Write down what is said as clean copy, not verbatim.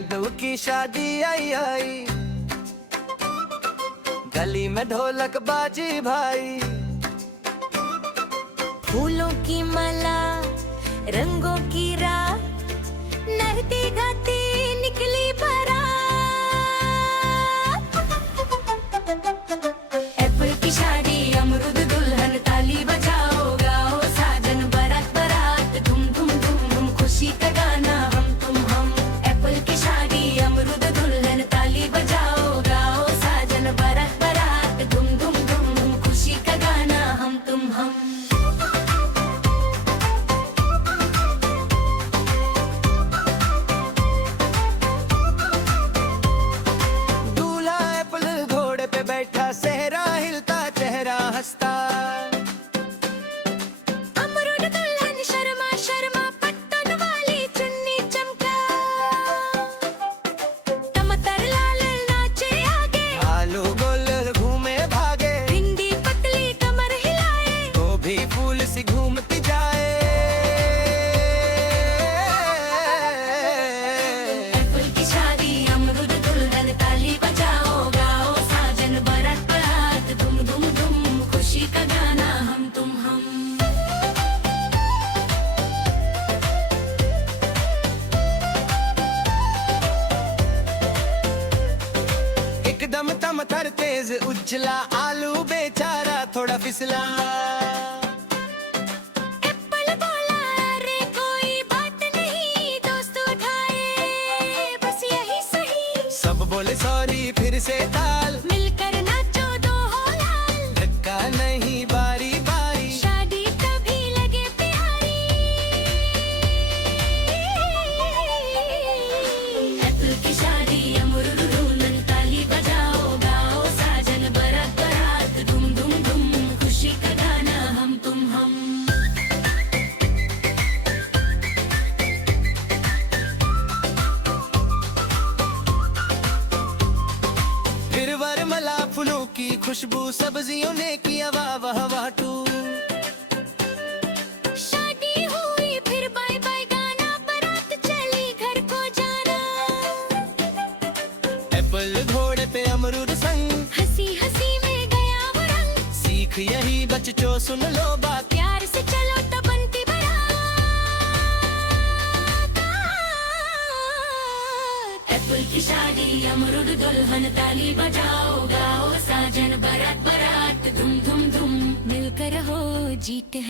लल्लू की शादी आई आई, गली में ढोलक बाजी भाई। फूलों की माला, रंगों की रात, नहती गाती निकली बारात। एप्पल की शादी, अमरूद दुल्हन, ताली बजाओ गाओ साजन, बारात बारात धूम धूम धूम धूम, खुशी का गाना हम तुम हम। एप्पल की शादी, अमरूद दुल्हन, ताली बजाओ गाओ साजन, बारात बारात धूम धूम धूम धूम, खुशी का गाना हम तुम हम। सेहरा हिलता चेहरा हंसता, अमरूद दुल्हन शर्मा शर्मा, पट्टन वाली चुन्नी चमका। टमाटर लाल नाचे आगे, आलू गोल घूमे भागे, भिंडी पतली कमर हिलाए, गोभी फूल सी घूमती जाए। एप्पल की शादी, अमरूद दुल्हन, ताली बजाओ गाओ साजन, बारात बारात धूम धूम धूम, खुशी का गाना हम तुम हम। एकदम तमतर तेज उछला, आलू बेचारा थोड़ा फिसला। एप्पल बोला अरे कोई बात नहीं, दोस्त उठाए बस यही सही। सब बोले सॉरी, फिर से ताल मिलकर नाचो दो हो लाल, धक्का नहीं बारी बारी, शादी तभी लगे प्यारी। एप्पल की शादी, अमरूद दुल्हन, ताली बजाओ गाओ साजन, बारात बारात धूम धूम धूम, खुशी का गाना हम तुम हम। फिर वरमला फूलों की खुशबू, सब्जियों ने किया वाह वाह वाह टू। शादी हुई फिर बाय बाय गाना, बारात चली घर को जाना। एप्पल घोड़े पे अमरूद संग, हंसी हंसी में गया वो रंग, सीख यही बच्चों सुन लो बात, प्यार से चलो तो बनती बारात। एप्पल की शादी, अमरूद दुल्हन, ताली बजाओ गाओ साजन, बारात बारात धूम धूम धूम, मिलकर हो जीत है।